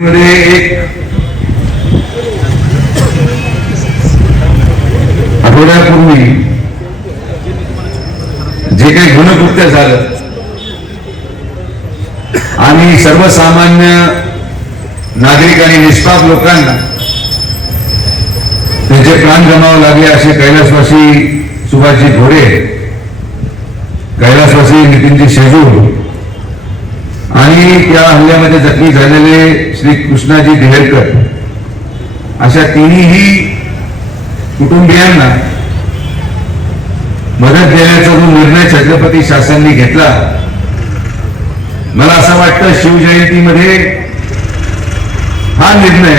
मध्ये एक आठवड्यापूर्वी जे काही गुणकृत्य झालं आणि सर्वसामान्य नागरिक आणि निष्पाप लोकांना त्यांचे प्राण गमावं लागले असे कैलासवासी सुभाषजी घोडे कैलासवासी नितीनजी शेजूर आणि त्या हल्ल्यामध्ये जखमी झालेले श्री कृष्णाजी देहरकर अशा तिन्ही कुटुंबियांना मदत देण्याचा जो निर्णय छत्रपती शासनाने घेतला मला असं वाटतं शिवजयंतीमध्ये हा निर्णय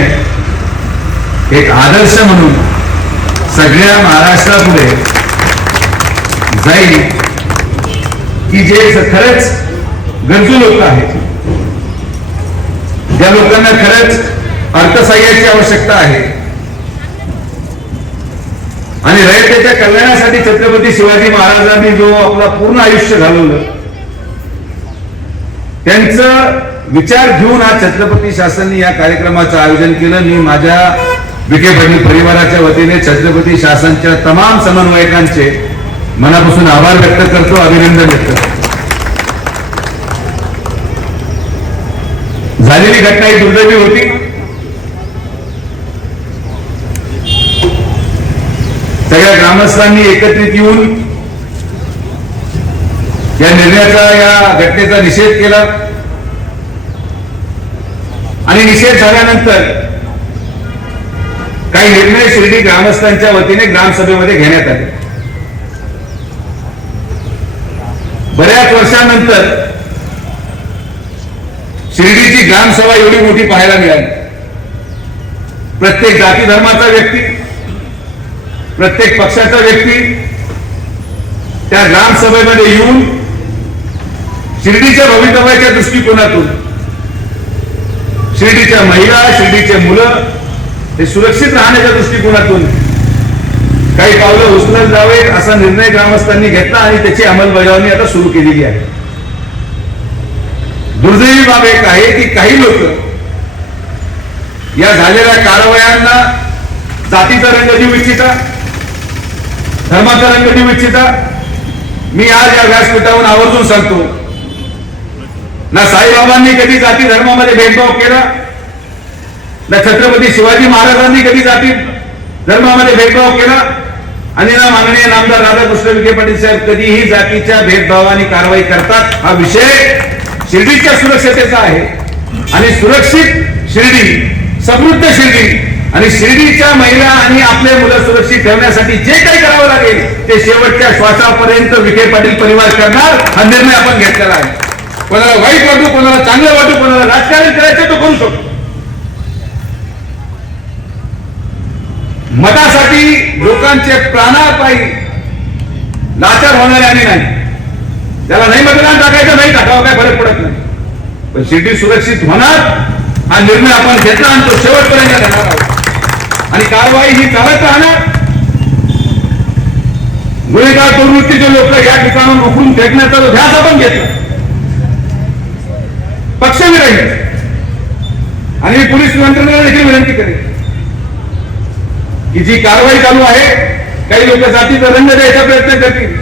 एक आदर्श म्हणून सगळ्या महाराष्ट्रापुढे जाईल की जे खरंच गरजू लोक आहेत. ज्या लोकांना खरंच अर्थसहाय्याची आवश्यकता आहे. आणि रयतेच्या कल्याणासाठी छत्रपती शिवाजी महाराजांनी जो आपला पूर्ण आयुष्य घालवलं त्यांचं विचार घेऊन आज छत्रपती शासनाने या कार्यक्रमाचं आयोजन केलं. मी माझ्या विखे पाटील परिवाराच्या वतीने छत्रपती शासनच्या तमाम समन्वयकांचे मनापासून आभार व्यक्त करतो अभिनंदन व्यक्त करतो. झालेली घटना ही दुर्दैवी होती. सगळ्या ग्रामस्थांनी एकत्रित येऊन या निर्णयाचा या घटनेचा निषेध केला. आणि निषेध झाल्यानंतर काही निर्णय शिर्डी ग्रामस्थांच्या वतीने ग्रामसभेमध्ये घेण्यात आले. बऱ्याच वर्षानंतर शिर्डीची ग्रामसभा एवढी मोठी पाहायला मिळाली. प्रत्येक जाती धर्माचा व्यक्ती प्रत्येक पक्षाचा व्यक्ती त्या ग्रामसभेमध्ये येऊन शिर्डीच्या भवितव्याच्या दृष्टिकोनातून शिर्डीच्या महिला शिर्डीचे मुलं हे सुरक्षित राहण्याच्या दृष्टिकोनातून काही पावलं उचलत जावे असा निर्णय ग्रामस्थांनी घेतला आणि त्याची अंमलबजावणी आता सुरू केलेली आहे. दुर्दैवी बाब एक आहे की काही लोक या झालेल्या कारवायांना जातीचा रंग देऊ इच्छिता धर्माचा रंग देऊ इच्छिता. मी आज या व्यासपीठावरून आवर्जून सांगतो ना साईबाबांनी कधी जाती धर्मामध्ये भेदभाव केला ना छत्रपती शिवाजी महाराजांनी कधी जाती धर्मामध्ये भेदभाव केला आणि ना माननीय नामदार राधाकृष्ण विखे पाटील साहेब कधीही जातीच्या भेदभावाने कारवाई करतात. हा विषय शिर्डीच्या सुरक्षतेचा आहे. आणि सुरक्षित शिर्डी समृद्ध शिर्डी आणि शिर्डीच्या महिला आणि आपले मुलं सुरक्षित ठेवण्यासाठी जे काही करावं लागेल ते शेवटच्या श्वासापर्यंत विखे पाटील परिवार करणार हा निर्णय आपण घेतलेला आहे. कोणाला वाईट वाटू कोणाला चांगलं वाटू कोणाला राजकारण करायचं तो करू शकतो. मतासाठी लोकांचे प्राणापायी लाचार होणारे आणि नाही. त्याला नाही मतदान टाकायचं नाही टाकावं काय फरक पडत नाही. पण शिर्डी सुरक्षित होणार हा निर्णय आपण घेतला आणि तो शेवटपर्यंत घेणार आहोत. आणि कारवाई ही चालत राहणार. गुन्हेगार प्रवृत्तीचे लोक या ठिकाणून उकडून फेकण्याचा ध्यास आपण घेतला. पक्षविरहित आणि मी पोलीस यंत्रणेला देखील विनंती करेन की जी कारवाई चालू आहे काही लोक जातीचा रंग द्यायचा प्रयत्न करतील.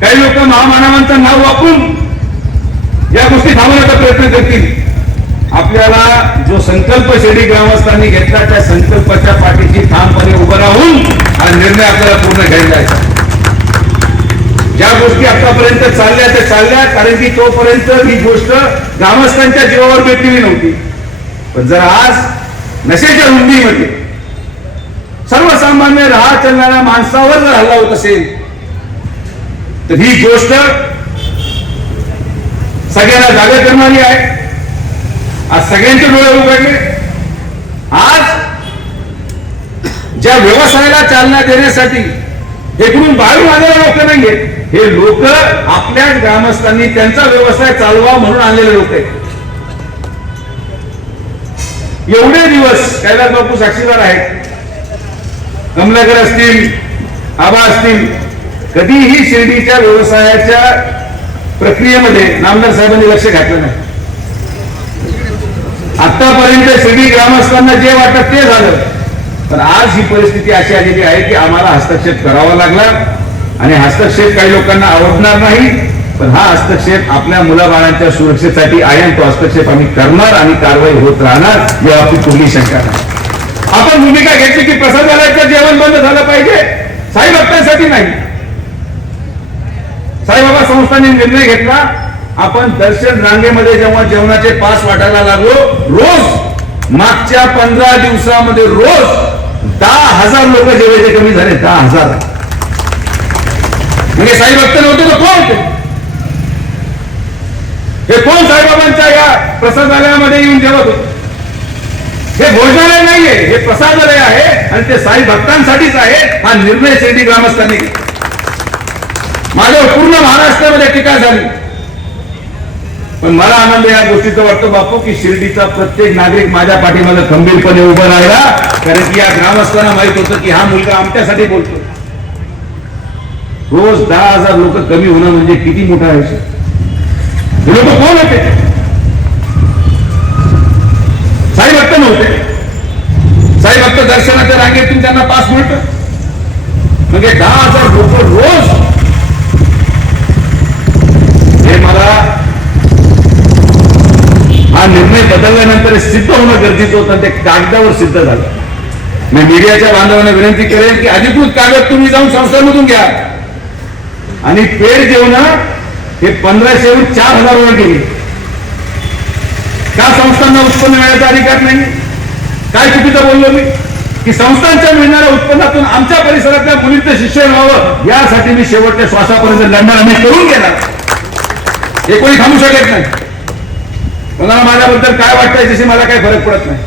काही लोक महामानवांचं नाव वापरून या गोष्टी थांबवण्याचा प्रयत्न करतील. आपल्याला जो संकल्प शेडी ग्रामस्थांनी घेतला त्या संकल्पाच्या पाठीची ठामपणे उभं राहून हा निर्णय आपल्याला पूर्ण घ्यायला आहे. ज्या गोष्टी आतापर्यंत चालल्या त्या चालल्या कारण की तोपर्यंत ही गोष्ट ग्रामस्थांच्या जीवावर बेतलेली नव्हती. पण जर आज नशेच्या रुंदीमध्ये सर्वसामान्य राहा चालणाऱ्या माणसावर जर हल्ला होत असेल तर ही गोष्ट सगळ्यांना जागा करणारी आहे. आज सगळ्यांचे डोळे उघडले. आज ज्या व्यवसायाला चालना देण्यासाठी एकूण बाहेरून आलेले लोक नाहीये हे लोक आपल्या ग्रामस्थांनी त्यांचा व्यवसाय चालवा म्हणून आलेले लोक आहेत. एवढे दिवस कैलास बापू साक्षीदार आहेत. कमलाकर असतील आबा असतील कधीही शिर्डीच्या व्यवसायाच्या प्रक्रियेमध्ये नामदार साहेबांनी लक्ष घातलं नाही. आतापर्यंत शिर्डी ग्रामस्थांना जे वाटत ते झालं. पण आज ही परिस्थिती अशी आलेली आहे की आम्हाला हस्तक्षेप करावा लागला आणि हस्तक्षेप काही लोकांना आवडणार नाही पण हा हस्तक्षेप आपल्या मुलाबाळांच्या सुरक्षेसाठी आहे आणि तो हस्तक्षेप आम्ही करणार आणि कारवाई होत राहणार या बाबतीत कुठली शंका नाही. आपण भूमिका घेतली की प्रसादालयाचं जेवण बंद झालं पाहिजे. साई भक्तांसाठी नाही. साईबाबा संस्थांनी निर्णय घेतला. आपण दर्शन रांगेमध्ये जेव्हा जेवणाचे पास वाटायला लागलो रोज मागच्या पंधरा दिवसामध्ये रोज दहा हजार लोक जेवायचे कमी झाले दहा हजार. म्हणजे साई भक्त नव्हते तर कोण होते? हे कोण साईबाबांच्या या प्रसादालयामध्ये येऊन जेवत होते? हे भोजनालय नाहीये हे प्रसादालय आहे आणि ते साई भक्तांसाठीच आहे. हा निर्णय शिर्डी ग्रामस्थांनी घेतला. माझ्यावर पूर्ण महाराष्ट्रामध्ये टीका झाली. पण मला आनंद या गोष्टीचा वाटतो बापू की शिर्डीचा प्रत्येक नागरिक माझ्या पाठीमध्ये खंबीरपणे उभं राहिला. कारण की या ग्रामस्थांना माहीत होतं की हा मुलगा आमच्यासाठी बोलतो. रोज दहा हजार लोक कमी होणं म्हणजे किती मोठा आहे हे? लोक कोण होते? साई भक्त नव्हते. साई भक्त दर्शनाच्या रांगेतून त्यांना पास मिळत. म्हणजे दहा हजार लोक रोज हे मला हा निर्णय बदलल्यानंतर सिद्ध होणं गरजेचं होतं आणि ते कागदावर सिद्ध झालं. मी मीडियाच्या बांधवांना विनंती करेन की अधिकृत कागद तुम्ही जाऊन संस्थांमधून घ्या. आणि पेड जेवण हे पंधराशेहून चार हजारवर गेली. का संस्थांना उत्पन्न मिळण्याचा अधिकार नाही? काय चुकीचं बोललो मी? की संस्थांच्या मिळणाऱ्या उत्पन्नातून आमच्या परिसरातल्या मुलींचं शिक्षण व्हावं यासाठी मी शेवटच्या श्वासापर्यंत लढणार आणि करून गेला हे कोणी थांबू शकत नाही. कोणाला माझ्याबद्दल काय वाटतंय जशी मला काही फरक पडत नाही.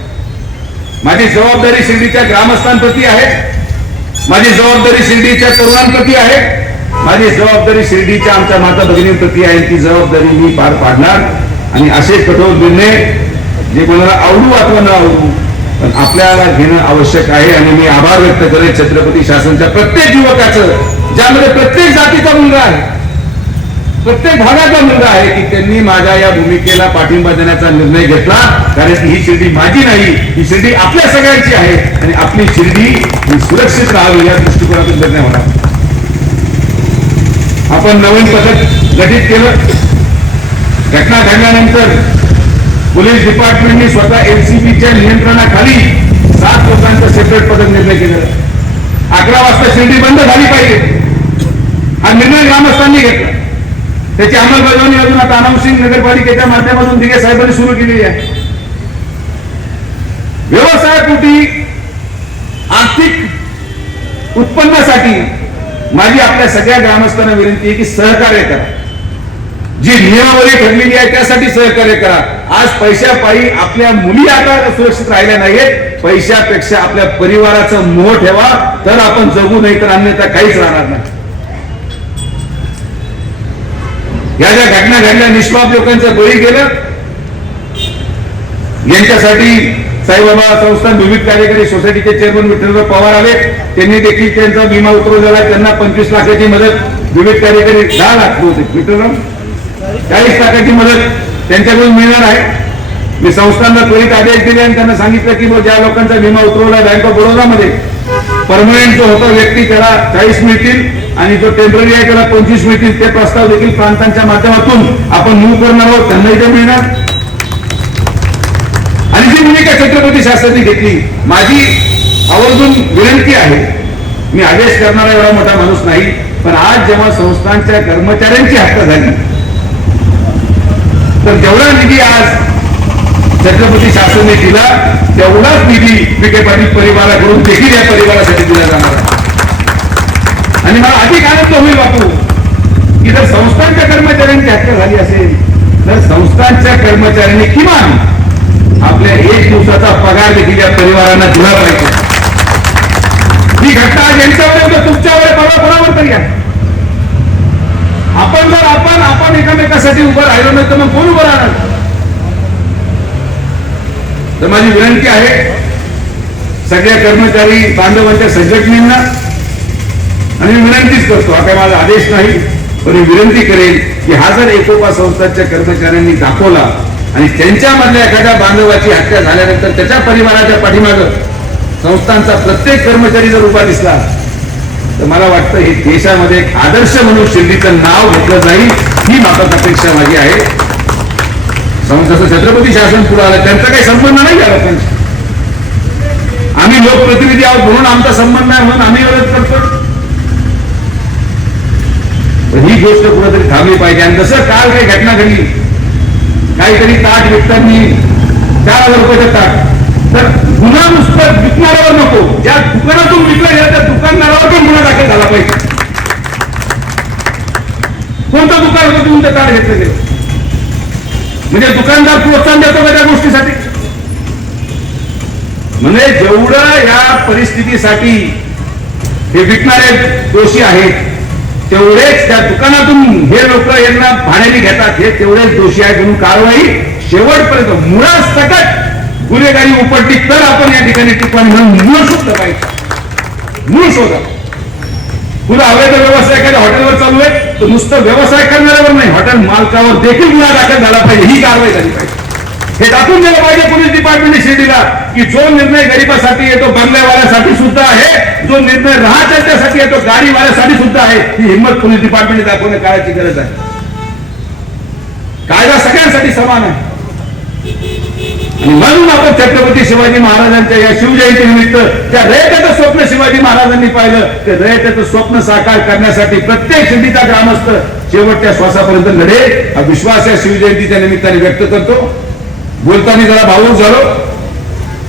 माझी जबाबदारी शिर्डीच्या ग्रामस्थांप्रती आहे. माझी जबाबदारी शिर्डीच्या तरुणांप्रती आहे. माझी जबाबदारी शिर्डीच्या आमच्या माता भगिनींप्रती आहे. ती जबाबदारी मी पार पाडणार. आणि असे कठोर निर्णय जे कोणाला आवडू अथवा न आवडू पण आपल्याला घेणं आवश्यक आहे. आणि मी आभार व्यक्त करेन छत्रपती शासनच्या प्रत्येक युवकाचं ज्यामध्ये प्रत्येक जातीचा मुलगा आहे. प्रत्येक भागाचा मुलगा आहे की त्यांनी माझ्या या भूमिकेला पाठिंबा देण्याचा निर्णय घेतला. कारण ही शिर्डी माझी नाही ही शिर्डी आपल्या सगळ्यांची आहे. आणि आपली शिर्डी ही सुरक्षित राहावी या दृष्टिकोनातून निर्णय होणार. आपण नवीन पथक गठीत केलं. घटना घडल्यानंतर पोलीस डिपार्टमेंटने स्वतः एनसीबीच्या नियंत्रणाखाली सात लोकांचं सेपरेट पथक निर्णय केलं. अकरा वाजता शिर्डी बंद झाली पाहिजे. हा निर्णय ग्रामस्थांनी घेतला. त्याची अंमलबजावणी अजून आता अनामसिंग नगरपालिकेच्या माध्यमातून दिगे साहेबांनी सुरू केलेली आहे. व्यवसायापोटी आर्थिक उत्पन्नासाठी माझी आपल्या सगळ्या ग्रामस्थांना विनंती आहे की सहकार्य करा. जी नियमावली ठरलेली आहे त्यासाठी सहकार्य करा. आज पैशापायी आपल्या मुली आता सुरक्षित राहिल्या नाहीयेत. पैशापेक्षा आपल्या परिवाराचं मोह ठेवा. तर आपण जगू नाही तर अन्यथा काहीच राहणार नाही. या ज्या घटना घडल्या निष्पाप लोकांचं बळी गेलं यांच्यासाठी साईबाबा संस्थान विविध कार्यकारी सोसायटीचे चेअरमन विठ्ठलराव पवार आले. त्यांनी देखील त्यांचा विमा उतरव झाला त्यांना पंचवीस लाखाची मदत विविध कार्यकारी दहा लाख होते विठ्ठलराव चाळीस लाखाची मदत त्यांच्याकडून मिळणार आहे. मी संस्थांना त्वरित आदेश दिले आणि त्यांना सांगितलं की ज्या लोकांचा विमा उतरवला बँक ऑफ बडोदामध्ये परमनंट जो होता व्यक्ती त्याला चाळीस मिळतील. आणि जो टेंपररी आहे त्याला पंचवीस मिळतील ते प्रस्ताव देखील प्रांतांच्या माध्यमातून आपण मूव्ह करणार आहोत त्यांनाही ते मिळणार आणि जी भूमिका छत्रपती शासनाने घेतली माझी आवर्जून विनंती आहे मी आदेश करणारा एवढा मोठा माणूस नाही पण आज जेव्हा संस्थांच्या कर्मचाऱ्यांची हत्या झाली तर जेवढा निधी आज छत्रपती शासनाने दिला तेवढाच निधी विखे पाटील परिवाराकडून देखील या परिवारासाठी दिला जाणार आहे. आणि मला अधिक आनंद होईल बापू. की जर संस्थांच्या कर्मचाऱ्यांची हत्या झाली असेल तर संस्थांच्या कर्मचाऱ्यांनी किमान आपल्या एक दिवसाचा पगार देखील या परिवारांना दिला पाहिजे. ही घटना आज यांच्यावर तुमच्यावर परवा कोणावर तरी आहे? आपण जर आपण आपण एकामेकासाठी उभं राहिलो नाही तर मग कोण उभं राहणार? तर माझी विनंती आहे सगळ्या कर्मचारी बांधवांच्या संघटनेंना आणि विनंतीच करतो आता माझा आदेश नाही पण मी विनंती करेन की हा जर एकोपा संस्थांच्या कर्मचाऱ्यांनी दाखवला आणि त्यांच्यामधल्या एखाद्या बांधवाची हत्या झाल्यानंतर त्याच्या परिवाराच्या पाठीमाग संस्थांचा प्रत्येक कर्मचारी जर उभा दिसला तर मला वाटतं हे देशामध्ये एक आदर्श म्हणून शिर्डीचं नाव घेतलं जाईल ही मात्र अपेक्षा माझी आहे. जसं छत्रपती शासन पुढे आलं त्यांचा काही संबंध नाही झाला त्यांचा आम्ही लोकप्रतिनिधी आहोत म्हणून आमचा संबंध नाही म्हणून आम्ही विरोध करतो तर ही गोष्ट कुठेतरी थांबली पाहिजे. आणि जसं काल काही घटना घडली काहीतरी ताट विकतांनी चार हजार रुपयाचं ताट. तर गुन्हा नुसतं विकणाऱ्यावर नको. ज्या दुकानातून विकलं गेलं त्या दुकानदारावर पण गुन्हा दाखल झाला पाहिजे. कोणतं दुकान होतं तुम्ही ताट घेतलं गेलं? म्हणजे दुकानदार प्रोत्साहन देतो का त्या गोष्टीसाठी? म्हणजे जेवढं या परिस्थितीसाठी हे विकणारे दोषी आहेत तेवढेच त्या दुकानातून हे लोक यांना भाड्याने घेतात. हे तेवढेच दोषी आहेत म्हणून कारवाई शेवटपर्यंत मुळात सकट गुन्हेगारी उपटली तर आपण या ठिकाणी टिप्पणी म्हणून मूळ शोधलं पाहिजे. मूळ शोधा. तुला अवैध व्यवसाय एखाद्या हॉटेलवर चालू आहे. तर नुसतं व्यवसाय करणाऱ्यावर नाही हॉटेल मालकावर देखील गुन्हा दाखल झाला पाहिजे. ही कारवाई झाली पाहिजे. हे दाखवून दिलं पाहिजे पोलीस डिपार्टमेंटने शिर्डीला की जो निर्णय गरीबासाठी येतो बंगल्यावाल्यासाठी सुद्धा आहे. जो निर्णय राहत्यासाठी येतो गाडीवाल्यासाठी सुद्धा आहे. ही हिंमत पोलीस डिपार्टमेंटने दाखवणे काळाची गरज आहे. कायदा सगळ्यांसाठी समान आहे. म्हणून आपण छत्रपती शिवाजी महाराजांच्या या शिवजयंती निमित्त त्या रयतेचं स्वप्न शिवाजी महाराजांनी पाहिलं. ते रयतेचं स्वप्न साकार करण्यासाठी प्रत्येक शिर्डीचा ग्रामस्थ शेवटच्या श्वासापर्यंत लढेल. हा विश्वास या शिवजयंतीच्या निमित्ताने व्यक्त करतो. बोलताना जरा भाऊक झालो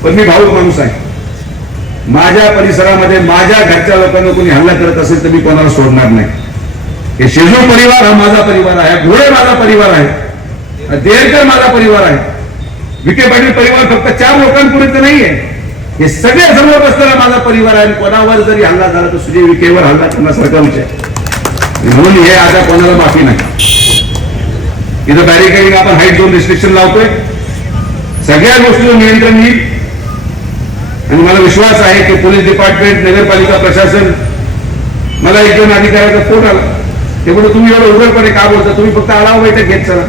पण मी भाऊक माणूस आहे. माझ्या परिसरामध्ये माझ्या घरच्या लोकांना कोणी हल्ला करत असेल तर मी कोणाला सोडणार नाही. हे शेजू परिवार हा माझा परिवार आहे घोळे माझा परिवार आहे देरकर माझा परिवार आहे. विखे पाटील परिवार फक्त चार लोकांपर्यंत नाहीये. हे सगळे समोर बसलेला माझा परिवार आहे आणि कोणावर जरी हल्ला झाला तर सुजय विखेवर हल्ला करण्यासारखा विषय म्हणून हे आता कोणाला माफी नाही. इथं बॅरिकेडिंग आपण हाईट झोन रिस्ट्रिक्शन लावतोय. सगळ्या गोष्टीचं नियंत्रण येईल. आणि मला विश्वास आहे की पोलीस डिपार्टमेंट नगरपालिका प्रशासन मला एक दोन अधिकाऱ्याचा फोन आला. ते म्हणतो तुम्ही एवढं उघडपणे का बोलता? तुम्ही फक्त आढावा बैठक घेत चला.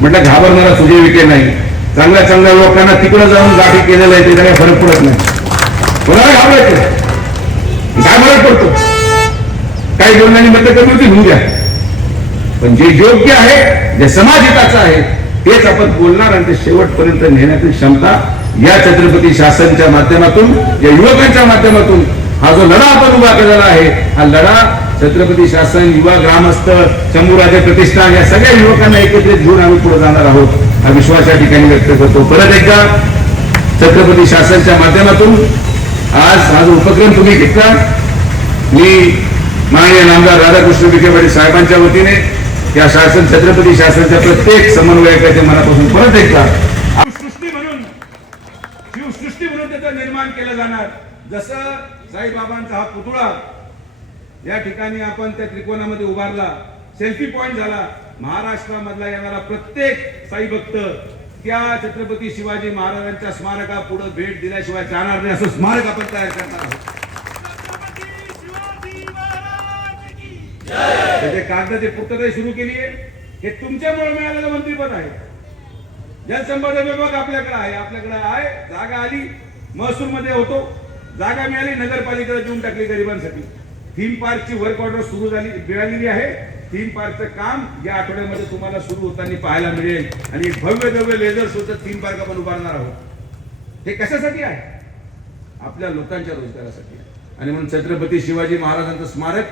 म्हटलं घाबरणारा सुजय विखे नाही. चांगल्या चांगल्या लोकांना तिकडे जाऊन गाठी केलेलं आहे त्याचा काही फरक पडत नाही. कोणाला घाबरायचं? काय फरक पडतो? काही बोलण्यानी मत कमी होती होऊ द्या पण जे योग्य आहे जे समाजहिताचं आहे तेच आपण बोलणार आणि ते शेवटपर्यंत नेण्याची क्षमता या छत्रपती शासनच्या माध्यमातून या युवकांच्या माध्यमातून हा जो लढा आपण उभा केलेला आहे हा लढा छत्रपती शासन युवा ग्रामस्थ शंभूराजे प्रतिष्ठान या सगळ्या युवकांना एकत्रित घेऊन आम्ही पुढे जाणार आहोत. हा विश्वास या ठिकाणी व्यक्त करतो. परत एकदा छत्रपती शासनच्या माध्यमातून आज हा जो उपक्रम तुम्ही घेतला मी माननीय नामदार राधाकृष्ण विखे पाटील साहेबांच्या वतीने या शासन छत्रपती शासनाच्या प्रत्येक समन्वयकाच्या मनापासून परत एकदा सृष्टी म्हणून शिवसृष्टी म्हणून त्याचं निर्माण केलं जाणार. जसं साईबाबांचा हा पुतळा या ठिकाणी आपण त्या त्रिकोणामध्ये उभारला सेल्फी पॉइंट झाला. महाराष्ट्रामधला येणारा प्रत्येक साई भक्त त्या छत्रपती शिवाजी महाराजांच्या स्मारका पुढे भेट दिल्याशिवाय जाणार नाही असं स्मारक आपण तयार करणार आहोत. ते म्हणजे कागदाची पूर्तता सुरू केली आहे. हे तुमच्यामुळे मिळालेलं मंत्रीपद आहे. जलसंपदा विभाग आपल्याकडे आहे. आपल्याकडे आहे. जागा आली. महसूल मध्ये होतो. जागा मिळाली. नगरपालिकेला देऊन टाकली गरिबांसाठी. थीम पार्कची वर्क ऑर्डर सुरू झाली मिळालेली आहे. थीम पार्कचं काम या आठवड्यामध्ये तुम्हाला सुरू होताना पाहायला मिळेल. आणि एक भव्य भव्य लेझर सुद्धा थीम पार्क आपण उभारणार आहोत. हे कशासाठी आहे? आपल्या लोकांच्या रोजगारासाठी आहे. आणि म्हणून छत्रपती शिवाजी महाराजांचं स्मारक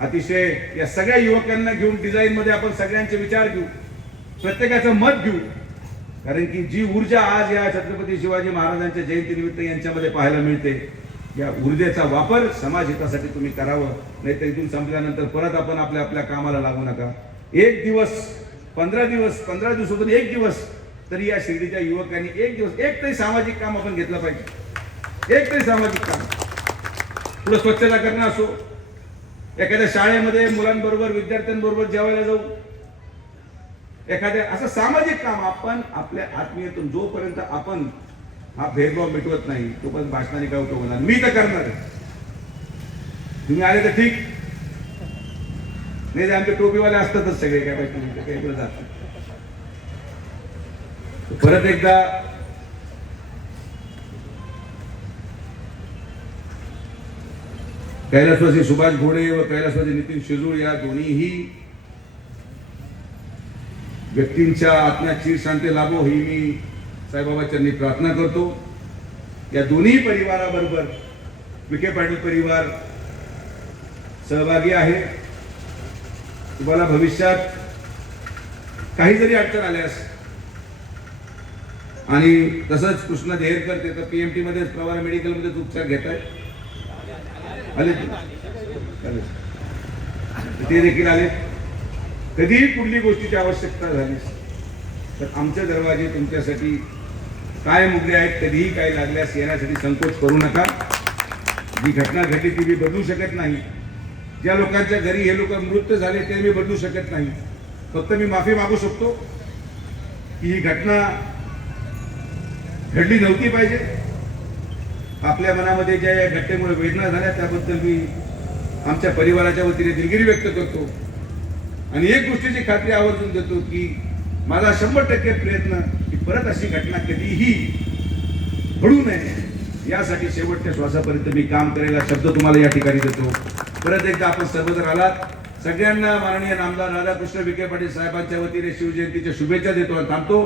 अतिशय या सगळ्या युवकांना घेऊन डिझाईन मध्ये आपण सगळ्यांचे विचार घेऊ. प्रत्येकाचं मत घेऊ. कारण की जी ऊर्जा आज या छत्रपती शिवाजी महाराजांच्या जयंतीनिमित्त यांच्यामध्ये पाहायला मिळते या ऊर्जेचा वापर समाज हितासाठी तुम्ही करावं. नाहीतर इथून संपल्यानंतर परत आपण आपल्या आपल्या कामाला लागू नका. एक दिवस पंधरा दिवस पंधरा दिवसातून एक दिवस तरी या शिर्डीच्या युवकांनी एक दिवस एक तरी सामाजिक काम आपण घेतलं पाहिजे. एक तरी सामाजिक काम. पुढे स्वच्छता करणं असो एखाद्या शाळेमध्ये मुलांबरोबर विद्यार्थ्यांबरोबर जेवायला जाऊ. एखाद्या असं सामाजिक काम आपण आपल्या आत्मीयतून जोपर्यंत आपण हा भेदभाव मिटवत नाही तोपर्यंत भाषणाने काय उपयोग होणार? मी तर करणार तुम्ही आले तर ठीक. नाही तर आमचे टोपीवाले असतातच सगळे काय पाहिजे काही परत एकदा कैलासवासी सुभाष घोडे व कैलासवासी नितीन शेजूळ या दोन्हीही व्यक्तींच्या आत्म्या चिर शांती लाभो ही मी साईबाबा चरणी प्रार्थना करतो. या दोन्ही परिवाराबरोबर विखे पाटील परिवार सहभागी आहे. तुम्हाला भविष्यात काही जरी अडचण आल्यास आणि तसंच कृष्ण देहेरकर ते तर पीएमटी टीमध्येच प्रवार मेडिकलमध्येच उपचार घेत आहेत आले ते? ते देखील आले. कधीही कुठली गोष्टीची आवश्यकता झाली तर आमचे दरवाजे तुमच्यासाठी काय मुगले आहेत कधीही काय लागल्यास येण्यासाठी संकोच करू नका. जी घटना घडली ती मी बदलू शकत नाही. ज्या लोकांच्या घरी हे लोक मृत झाले ते मी बदलू शकत नाही. फक्त मी माफी मागू शकतो की ही घटना घडली नव्हती पाहिजे. आपल्या मनामध्ये ज्या या घटनेमुळे वेदना झाल्या त्याबद्दल मी आमच्या परिवाराच्या वतीने दिलगिरी व्यक्त करतो. आणि एक गोष्टीची खात्री आवर्जून देतो की माझा शंभर टक्के प्रयत्न की परत अशी घटना कधीही घडू नये यासाठी शेवटच्या श्वासापर्यंत मी काम करायला शब्द तुम्हाला या ठिकाणी देतो. परत एकदा आपण सर्वजण आलात. सगळ्यांना माननीय नामदार राधाकृष्ण विखे पाटील साहेबांच्या वतीने शिवजयंतीच्या शुभेच्छा देतो आणि थांबतो.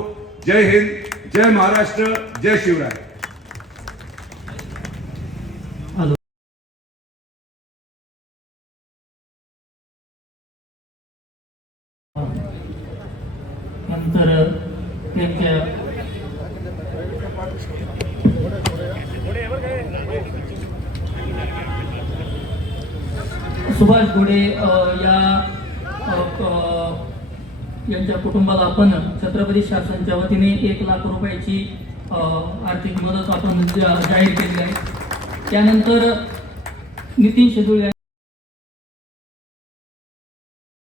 जय हिंद जय महाराष्ट्र जय शिवराय. नंतर त्यांच्या सुभाष घोडे या यांच्या कुटुंबाला आपण छत्रपती शासनच्या वतीने एक लाख रुपयाची आर्थिक मदत आपण जाहीर केली आहे. त्यानंतर नितीन शेजूळ